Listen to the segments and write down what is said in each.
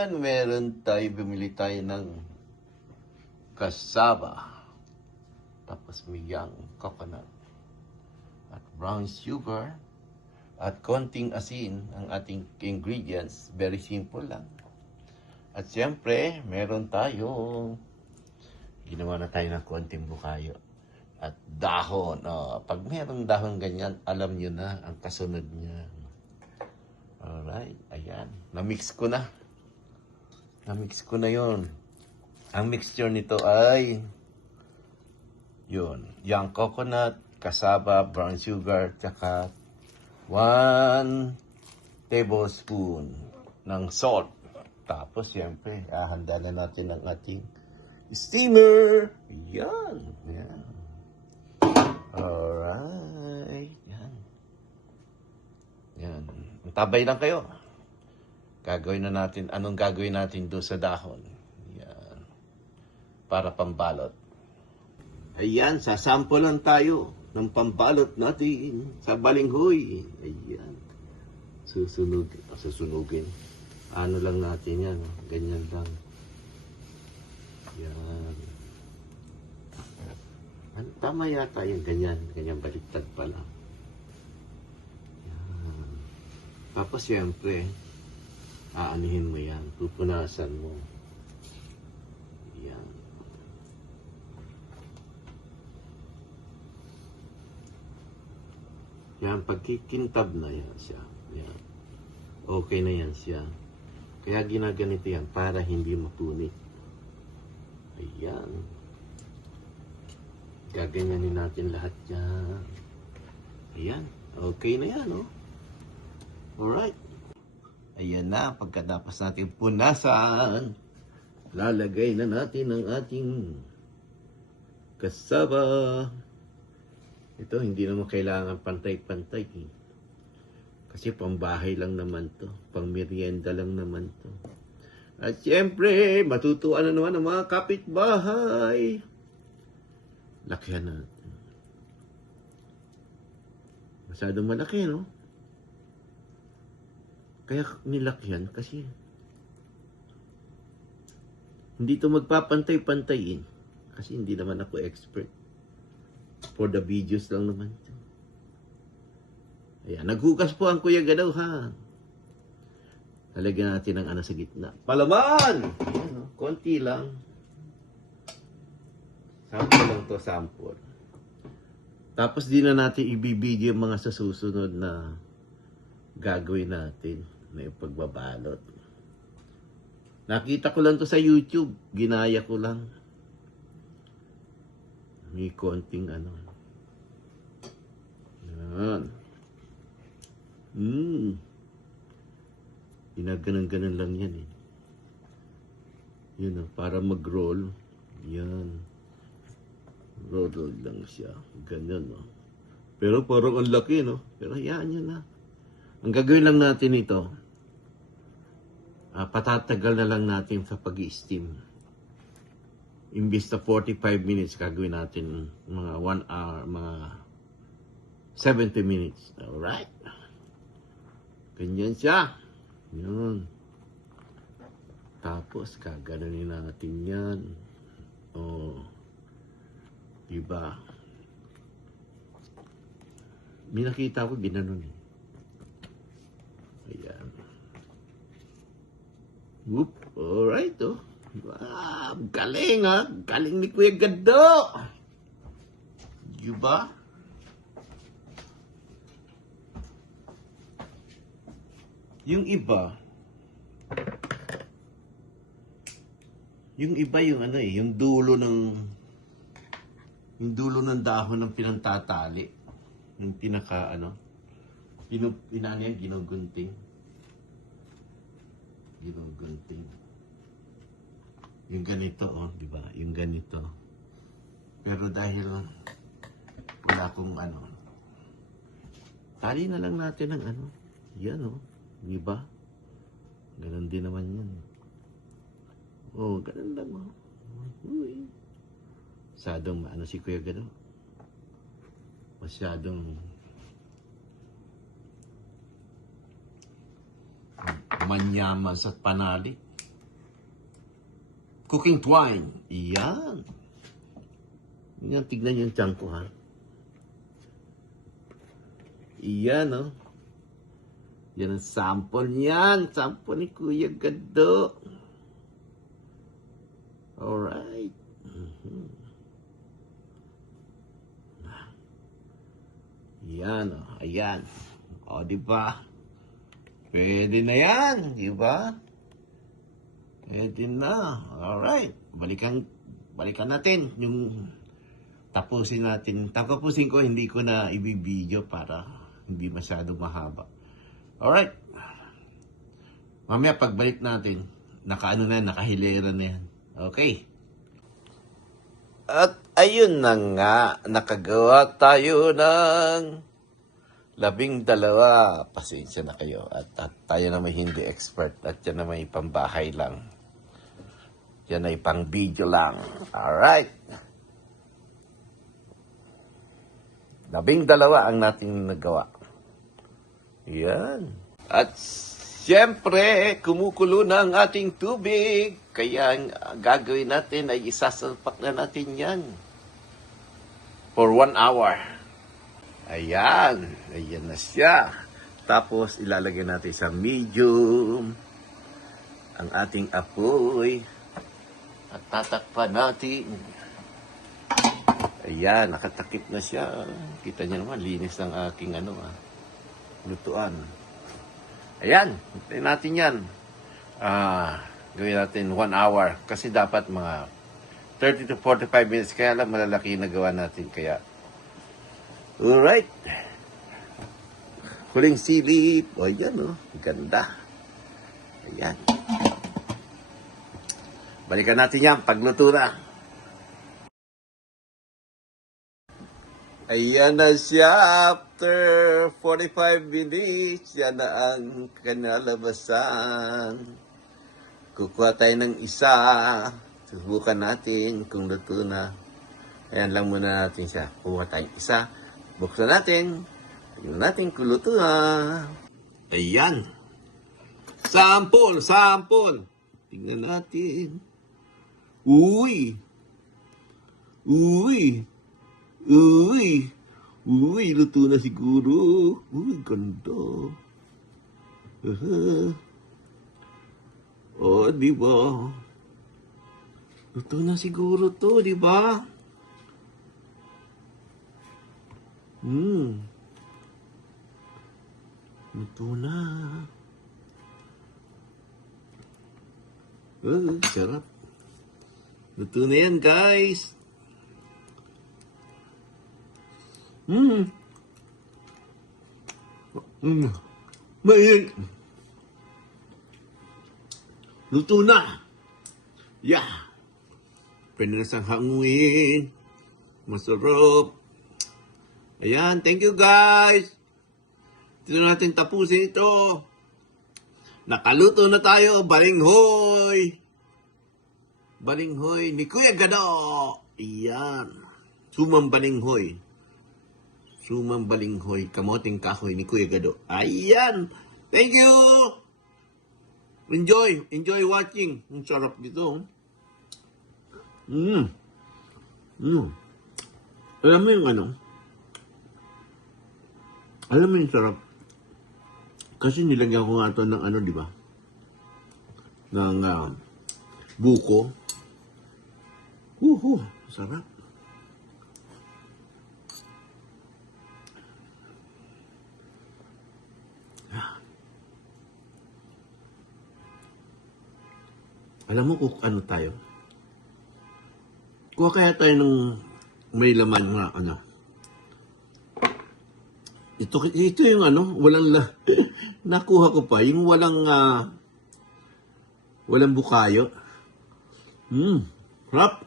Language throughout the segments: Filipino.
Ayan, meron tayo, bumili tayo ng cassava. Tapos may young coconut. At brown sugar. At konting asin ang ating ingredients. Very simple lang. At siyempre, meron tayo. Ginawa na tayo ng konting bukayo. At dahon. Pag merong dahon ganyan, alam nyo na ang kasunod niya. Alright, ayan. Na-mix ko na. Na-mix ko na yon. Ang mixture nito ay yun. Young coconut, cassava, brown sugar, tsaka 1 tablespoon ng salt. Tapos, siyempre, hahanda na natin ang ating steamer. Yan. Yan. Alright. Yan. Yan. Tabay lang kayo. Gagawin na natin, anong gagawin natin doon sa dahon. Yan. Para pambalot. Ayan, sasample lang tayo ng pambalot natin sa balinghoy. Ayan. Susunugin. Ano lang natin yan. Ganyan lang. Yan. Tama yata yung ganyan. Ganyan baliktad pala. Yan. Tapos siyempre, aanihin mo yan. Pupunasan mo. Yan. Yan, pagkikintab na yan siya. Yan. Okay na yan siya. Kaya ginaganito yan para hindi mapunit. Ayan. Gaganyanin natin lahat yan. Ayan. Okay na yan, oh. Alright. Ayan na. Pagkatapos natin punasan, lalagay na natin ang ating cassava. Ito, hindi naman kailangan pantay-pantay. Kasi pambahay lang naman to. Pang merienda lang naman to. At siyempre, matutuwa na naman ang mga kapitbahay. Lakihan natin. Masyadong malaki, no? Kaya nilakyan kasi hindi to magpapantay-pantayin. Kasi hindi naman ako expert. For the videos lang naman. Ayan, naghugas po ang Kuya Gadaw, ha? Talagyan natin ang ano sa gitna. Palaman! Ayan, no? Konti lang. Sample lang to, sample. Tapos di na natin ibibigay mga sa susunod na gagawin natin na yung pagbabalot. Nakita ko lang to sa YouTube. Ginaya ko lang. May konting ano. Yan. Ginaganan-ganan lang yan eh. Yun o, para mag-roll. Yan. Roll lang siya. Ganyan o. Pero parang ang laki no. Pero yan yun na. Ang gagawin lang natin ito, patatagal na lang natin sa pag-i-steam. Imbis na 45 minutes, gagawin natin mga 1 hour, mga 70 minutes. Alright. Ganyan siya. Yun. Tapos, kaganonin natin yan. Oh. Diba? May nakita ko, ginanon eh. Ayan. Whoop. Alright, oh. Galing, ha? Galing ni Kuya Gado. Diba? Yung iba, yung ano eh, yung dulo ng dahon ng pinantatali. Yung pinaka, ano, inano yan, ginugunting. Ginugunting. Yung ganito, oh, di ba? Yung ganito. Pero dahil wala akong ano, tali na lang natin ng ano, yan, oh, di ba? Ganon din naman yan. Oh, ganon lang, oh. Uy. Masyadong ano si Kuya Gado. Masyadong manyaman sa panali. cooking twine. Yan. Yan, tignan yung tiyan ko, ha. Yan, oh. Yan ang sample niyan. Sample ni Kuya Gado. Alright. Yan, oh. Ayan. O, diba? Pwede na yan, diba? Pwede na. Alright. Balikan natin yung tapusin natin. Tapusin ko, hindi ko na ibibideo para hindi masyado mahaba. Alright. Mamaya pagbalik natin, nakahilera na yan. Okay. At ayun na nga, nakagawa tayo ng 12. Pasensya na kayo. At tayo na may hindi expert. At yan na may pambahay lang. Yan ay pang video lang. Alright. 12 ang nating nagawa. Yan. At siyempre, kumukulo na ang ating tubig. Kaya ang gagawin natin ay isasalpak na natin yan. For 1 hour. Ayan. Ayan na siya. Tapos, ilalagay natin sa medium ang ating apoy. At tatakpan natin. Ayan, nakatakip na siya. Kita niyo naman, linis ng aking lutuan. Ayan, hintayin natin yan. Gawin natin 1 hour. Kasi dapat mga 30 to 45 minutes. Kaya lang malalaki na gawa natin. Kaya, alright. Huling silip. O, ayan, oh. Ganda. Ayan. Balikan natin yan, pagluto na. Ayan na siya, after 45 minutes, yan na ang kanalabasan. Kukuha tayo ng isa, subukan natin kung luto na. Ayan lang muna natin siya, kuha tayong isa, buksan natin, tignan natin kung luto na. Ayan, sample, tignan natin. Uy, luto na siguro. Uy, ganda. Oh, di ba? Luto na siguro to, di ba? Luto na. Sarap. Luto na yan, guys. Mainit. Luto na. Yeah. Pwede na sang hanguin. Masarap. Ayan, thank you, guys. Dito natin tapusin ito. Nakaluto na tayo, balinghoy. Balinghoy ni Kuya Gado. Iyan. Sumang balinghoy. Kamoting kahoy ni Kuya Gado. Ayan. Thank you. Enjoy watching. Ang sarap dito. Alam mo yung Alam mo yung sarap. Kasi nilagyan ko nga ito ng di ba? Ng buko. Sarap. Alam mo kung ano tayo? Kuha kaya tayo ng may laman na Ito yung walang nakuha ko pa, yung walang bukayo. Sarap.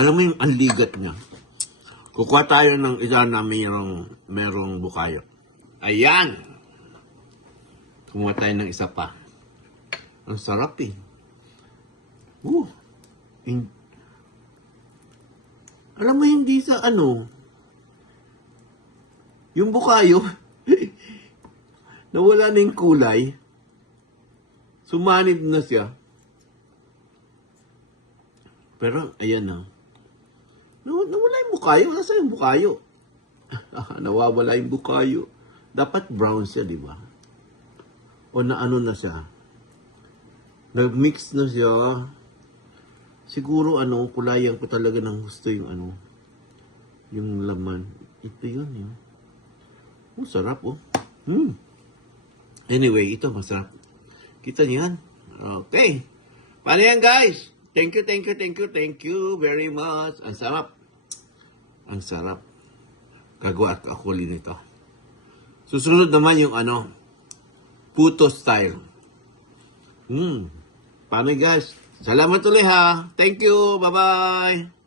Alam mo yung anligat niya. Kukuha tayo ng isa na merong bukayo. Ayan! Kumuha tayo ng isa pa. Ang sarap eh. Alam mo hindi sa Yung bukayo, nawala na yung kulay. Sumanib na siya. Pero, ayan na. Nawala yung bukayo. Nasaan yung bukayo? Nawawala yung bukayo. Dapat brown siya, di ba? O na ano na siya? Nag-mix na siya. Siguro, kulayan ko talaga ng gusto yung yung laman. Ito yun, yun. Sarap, oh. Anyway, ito masarap. Kita niyo yan? Okay. Paano yan, guys? Thank you very much. Ang sarap. Ang sarap. Kagawa at kakuli nito. Susunod naman yung puto style. Paano, guys? Salamat ulit, ha? Thank you. Bye-bye.